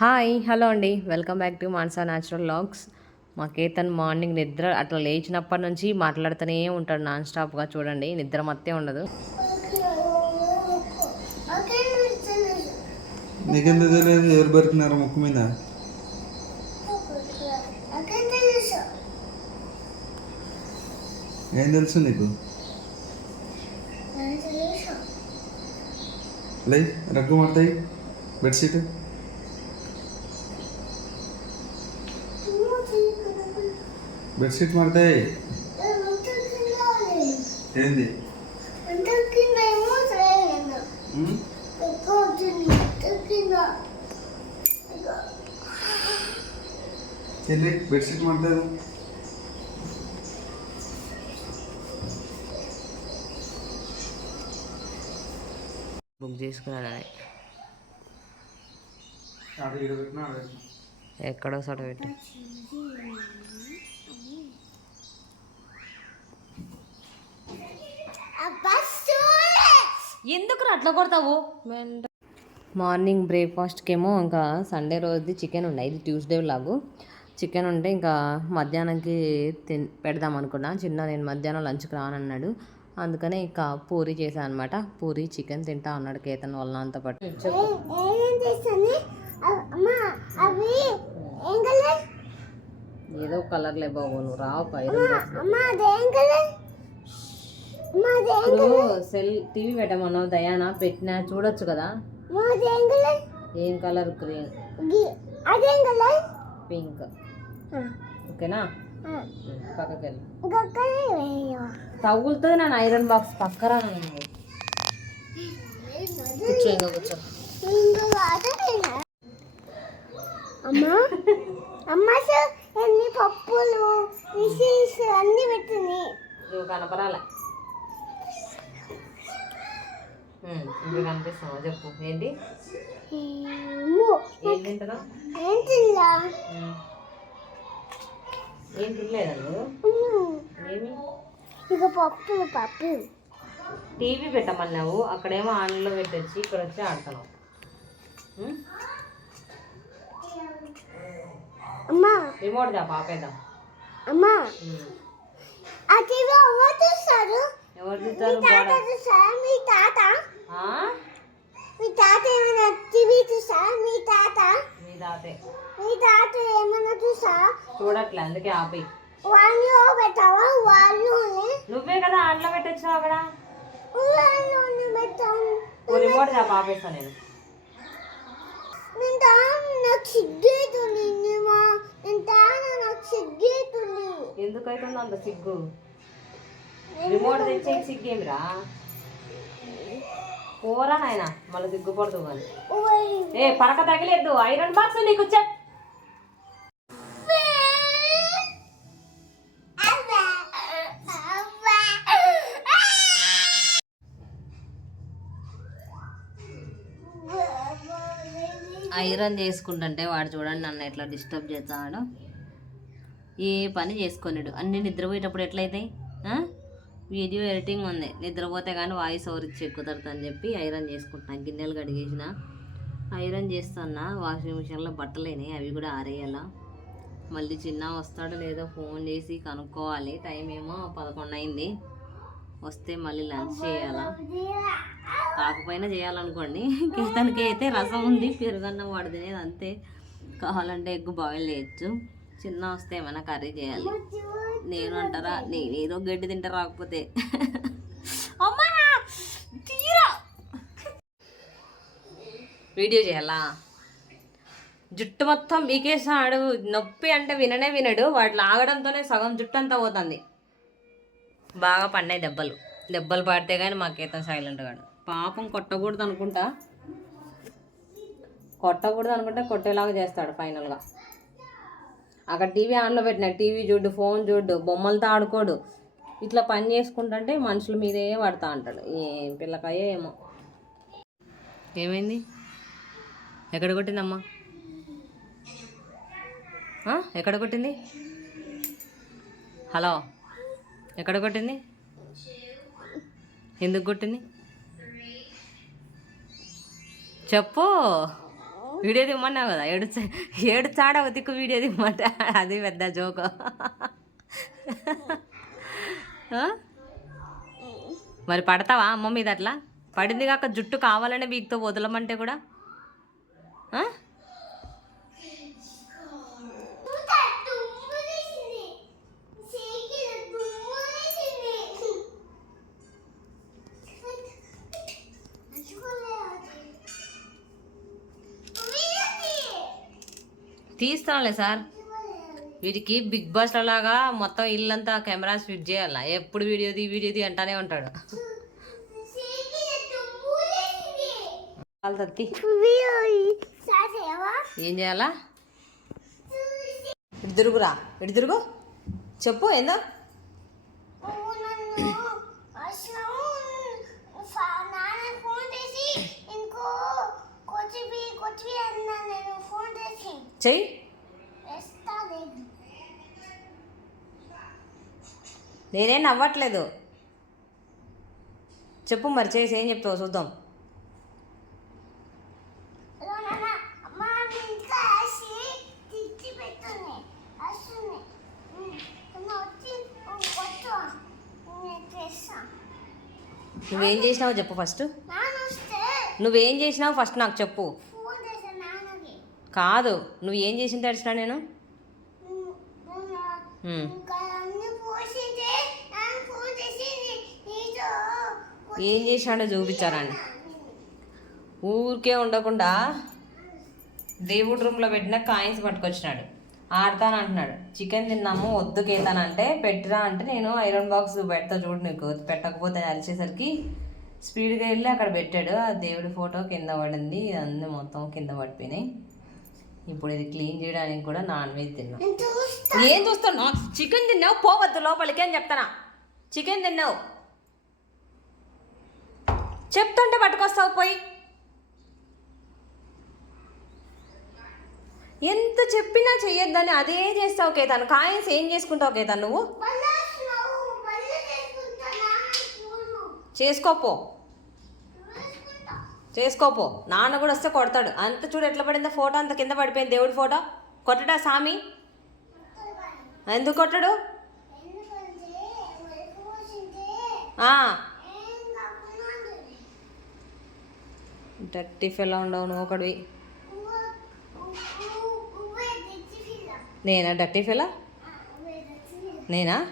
Hi hello అండి. Welcome back to Mansa natural vlogs మా Ketan morning నిద్ర అట్లా లేచినప్పటి నుంచి మాట్లాడుతూనే ఉంటాడు నాన్ స్టాప్గా చూడండి. నిద్ర మత్తే ఉండదు. నీకెందుకు తెలియదు? ఎవరు బరికినారు ముక్కు మీద? ఏం తెలుసు నీకు? లై రగ్గు మాడతాయి బెడ్షీట్. బెడ్షీట్ మాడతాయి ఏంది? చెల్లి బెడ్షీట్ మాడతారు బుక్ పెట్టినా. ఎక్కడో చోట పెట్టి. ఎందుకు అట్లా కొడతావు? మార్నింగ్ బ్రేక్ఫాస్ట్కి ఏమో ఇంకా సండే రోజుది చికెన్ ఉండే. ఇది ట్యూస్డే లాగు. చికెన్ ఉంటే ఇంకా మధ్యాహ్నంకి తిన్ పెడదాం అనుకున్నా. చిన్న నేను మధ్యాహ్నం లంచ్కి రానన్నాడు. అందుకనే ఇంకా పూరి చేశాను అనమాట పూరి చికెన్ తింటా అన్నాడు కేతన్ వల్ల అంతా పాటు. అవి ఏం కలర్ ఏదో కలర్లే బాబు నువ్వు రావు అమ్మా అదేం కలర్ అమ్మా అదేం ఇప్పుడు సెల్ టీవీ పెట్టమన్నావు దయానా పెట్టినా చూడొచ్చు కదా? అమ్మా ఏం కలర్ గ్రీన్ పింక్. ఓకేనా? పక్కకి వెళ్ళి? తగులుతుంది నన్ను ఐరన్ బాక్స్ పక్కరా కూర్చో ఇంకా కూర్చో. వేయనా? అమ్మా అమ్మ సార్ ఎన్ని పప్పులు విషేస్ అన్ని పెట్టింది. నువ్వు కనపరాలే ఇప్పుడు కనిపిస్తావా చెప్పు. ఏంటి? ఏం తింటున్నావు? తినలేదా నువ్వు? ఏమి? ఇక పప్పు టీవీ పెట్టమన్నావు. అక్కడేమో ఆన్లో పెట్టొచ్చి ఇక్కడ వచ్చి ఆడుతున్నావు? అమ్మా. రిమోట్ దా పాపేద్దాం. అమ్మా. ఎవరు చూస్తారు ఎవరు మీ చూస్తారు తాత మీ తాత? ఆ? మీ తాత ఏమైనా టీవీ చూస్తారా మీ తాత? మీ తాతే. మీ తాత ఏమైనా చూస్తారా చూడట్లే అందుకే ఆపి. వాళ్ళు పెట్టావా? వాళ్ళు నువ్వే కదా ఆన్లో పెట్టొచ్చు అక్కడ. రిమోట్ దా పాపేస్తా నేను. ఎందుకైతుందో అంత సిగ్గు? రిమోట్ తెచ్చే సిగ్గేమిరా పోరా నాయన మళ్ళీ సిగ్గుపడదు కానీ ఏ పరక తగిలేదు ఐరన్ బాక్స్ నీకు చెప్. ఐరన్ చేసుకుంటుంటే వాడు చూడండి నన్ను ఎట్లా డిస్టర్బ్ చేస్తాడు. ఏ పని చేసుకొనిడు అన్ని నిద్రపోయేటప్పుడు ఎట్లయితాయి? వీడియో ఎడిటింగ్ ఉంది. నిద్రపోతే కానీ వాయిస్ ఓవర్ ఇచ్చి ఎక్కుతారు అని చెప్పి ఐరన్ చేసుకుంటున్నా. గిన్నెలు కడిగేసిన. ఐరన్ చేస్తున్నా వాషింగ్ మిషన్లో బట్టలేని అవి కూడా ఆరేయాల. మళ్ళీ చిన్న వస్తాడో లేదో ఫోన్ చేసి కనుక్కోవాలి. టైం ఏమో పదకొండు అయింది. వస్తే మళ్ళీ లంచ్ చేయాలా? కాకపోయినా చేయాలనుకోండి. కేతనికి అయితే రసం ఉంది. పెరుగన్నం వాడు తినేది అంతే. కావాలంటే ఎగ్గు బాయిల్ చేయొచ్చు. చిన్న వస్తే ఏమైనా కర్రీ చేయాలి. నేను అంటారా నేను గడ్డి తింటా రాకపోతే. అమ్మా! తీరా! వీడియో చేయాలా? జుట్టు మొత్తం మీకేసాడు నొప్పి అంటే విననే వినడు. వాటి లాగడంతోనే సగం జుట్టు అంతా పోతుంది. బాగా పడినాయి దెబ్బలు. దెబ్బలు పడితే కానీ మాకేతం సైలెంట్ కాడు పాపం కొట్టకూడదు అనుకుంటా కొట్టకూడదు అనుకుంటే కొట్టేలాగా చేస్తాడు ఫైనల్గా. అక్కడ టీవీ ఆన్లో పెట్టిన టీవీ చూడు ఫోన్ చూడు బొమ్మలతో ఆడుకోడు. ఇట్లా పని చేసుకుంటుంటే మనుషుల మీదే పడతా అంటాడు. ఏం పిల్లకాయే ఏమో. ఏమైంది? ఎక్కడ కొట్టిందమ్మా? ఎక్కడ కొట్టింది? హలో? ఎక్కడ కొట్టింది? ఎందుకు కొట్టింది? చెప్పు. వీడియో తిమ్మన్నావు కదా ఏడు ఏడు చాడ దిక్కు వీడియో తిమ్మంట అది పెద్ద జోకు. మరి పడతావా అమ్మ మీద అట్లా? పడింది కాక జుట్టు కావాలనే వీక్తో వదలమంటే కూడా? తీస్తానులే సార్. వీటికి బిగ్ బాస్ లాగా మొత్తం ఇల్లంతా కెమెరాస్ ఫిట్ చేయాల? ఎప్పుడు వీడియోది వీడియోది అంటానే ఉంటాడు. తత్తి ఏం చేయాలా? ఇటు తిరుగురా ఇటు తిరుగు. చెప్పు ఏందో నువ్వు నన్ను అసలు ఫా- నాన్న ఫోన్ చేసి ఇంకో కొచ్చిపి కొచ్చిపి అన్నా నేను ఫోన్ చేసి చెయ్యి. నేనేం నవ్వట్లేదు. చెప్పు మరి చేసి ఏం చెప్తావు చూద్దాం. నువ్వు చేసినావో చెప్పు ఫస్ట్. నువ్వేం చేసినావు ఫస్ట్ నాకు చెప్పు. కాదు. నువ్వు ఏం చేసింటే అడిచినా నేను? ఏం చేసినాడో చూపించారండి ఊరికే ఉండకుండా దేవుడి రూమ్లో పెట్టిన కాయిన్స్ పట్టుకొచ్చినాడు. ఆడతాను అంటున్నాడు. చికెన్ తిన్నాము వద్దు కేతానంటే పెట్టిరా అంటే నేను ఐరన్ బాక్స్ పెడతా చూడు నీకు. పెట్టకపోతే అరిచేసరికి స్పీడ్గా వెళ్ళి అక్కడ పెట్టాడు. ఆ దేవుడి ఫోటో కింద పడింది. అన్నీ మొత్తం కింద పడిపోయినాయి. ఇప్పుడు ఇది క్లీన్ చేయడానికి కూడా నాన్ వెజ్ తిన్నాం. ఏం చూస్తున్నావు చికెన్ తిన్నావు? పోవద్దు లోపలికి అని చెప్తానా? చికెన్ తిన్నావు? చెప్తుంటే పట్టుకొస్తావు పోయి. ఎంత చెప్పినా చెయ్యొద్దని అదే చేస్తావు కేతాను కాయన్స్ ఏం చేసుకుంటావు కేతాను నువ్వు? చేసుకోపో చేసుకోపో. నాన్న కూడా వస్తే కొడతాడు. అంత చూడు ఎట్లా పడిందో ఫోటో అంత కింద పడిపోయింది. దేవుడి ఫోటో. కొట్టడా సామి? ఎందుకు కొట్టడు? డర్టీ ఫెలా ఫెలో ఉండవు నువ్వు ఒకడివి. నేనా డర్టీ ఫెలా? నేనా?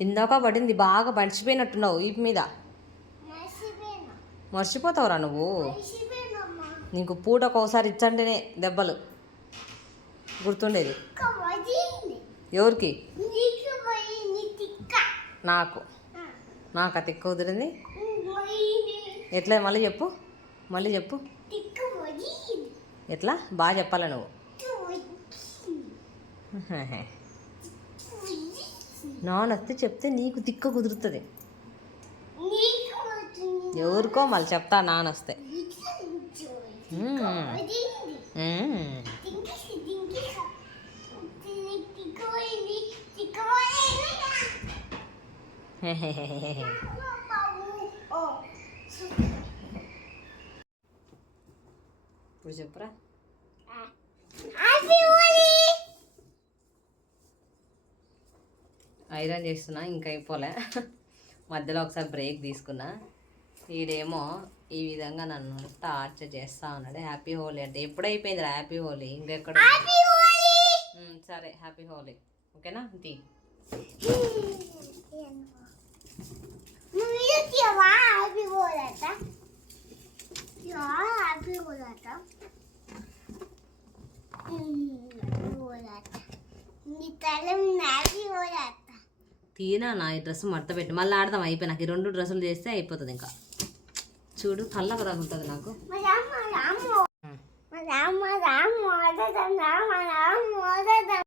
ఇందాక పడింది. బాగా మర్చిపోయినట్టున్నావు వీపు మీద. మర్చిపోతావురా నువ్వు. నీకు పూటకు ఒకసారి ఇచ్చంటేనే దెబ్బలు. గుర్తుండేది. ఎవరికి? నీకు. నాకు. ఆ. తిక్క కుదిరింది. ఎట్లా? మళ్ళీ చెప్పు. మళ్ళీ చెప్పు. ఎట్లా? బాగా చెప్పాలా నువ్వు. నాన్న వస్తే చెప్తే నీకు తిక్క కుదురుతుంది నీకు వచ్చింది. ఎవరికో మళ్ళీ చెప్తా నాన్న వస్తే ఇట్లా కూర్చోయి. మ్మ్. వదిలింది. మ్మ్. దింకేసి దింకేసి తిక్కుపోయింది తిక్కుపోయింది బాబు ఓ ఇప్పుడు చెప్పురా. హ్యాపీ హోలీ ఐరన్ చేస్తున్నా ఇంకా అయిపోలే. మధ్యలో ఒకసారి బ్రేక్ తీసుకున్నా. వీడేమో ఈ విధంగా నన్ను టార్చర్ చేస్తా ఉన్నాడు. హ్యాపీ హోలీ అంటే ఎప్పుడు అయిపోయింది హ్యాపీ హోలీ ఇంకెక్కడ సరే హ్యాపీ హోలీ ఓకేనా? తీ. తీనా నా ఈ డ్రెస్ మడత పెట్టి. మళ్ళీ ఆడదాం అయిపోయినాక ఈ రెండు డ్రెస్సులు చేస్తే అయిపోతుంది ఇంకా. చూడు కళ్ళకు తగులుతుంది నాకు. మా రామ రామ. మా రామ రామ రామ రామ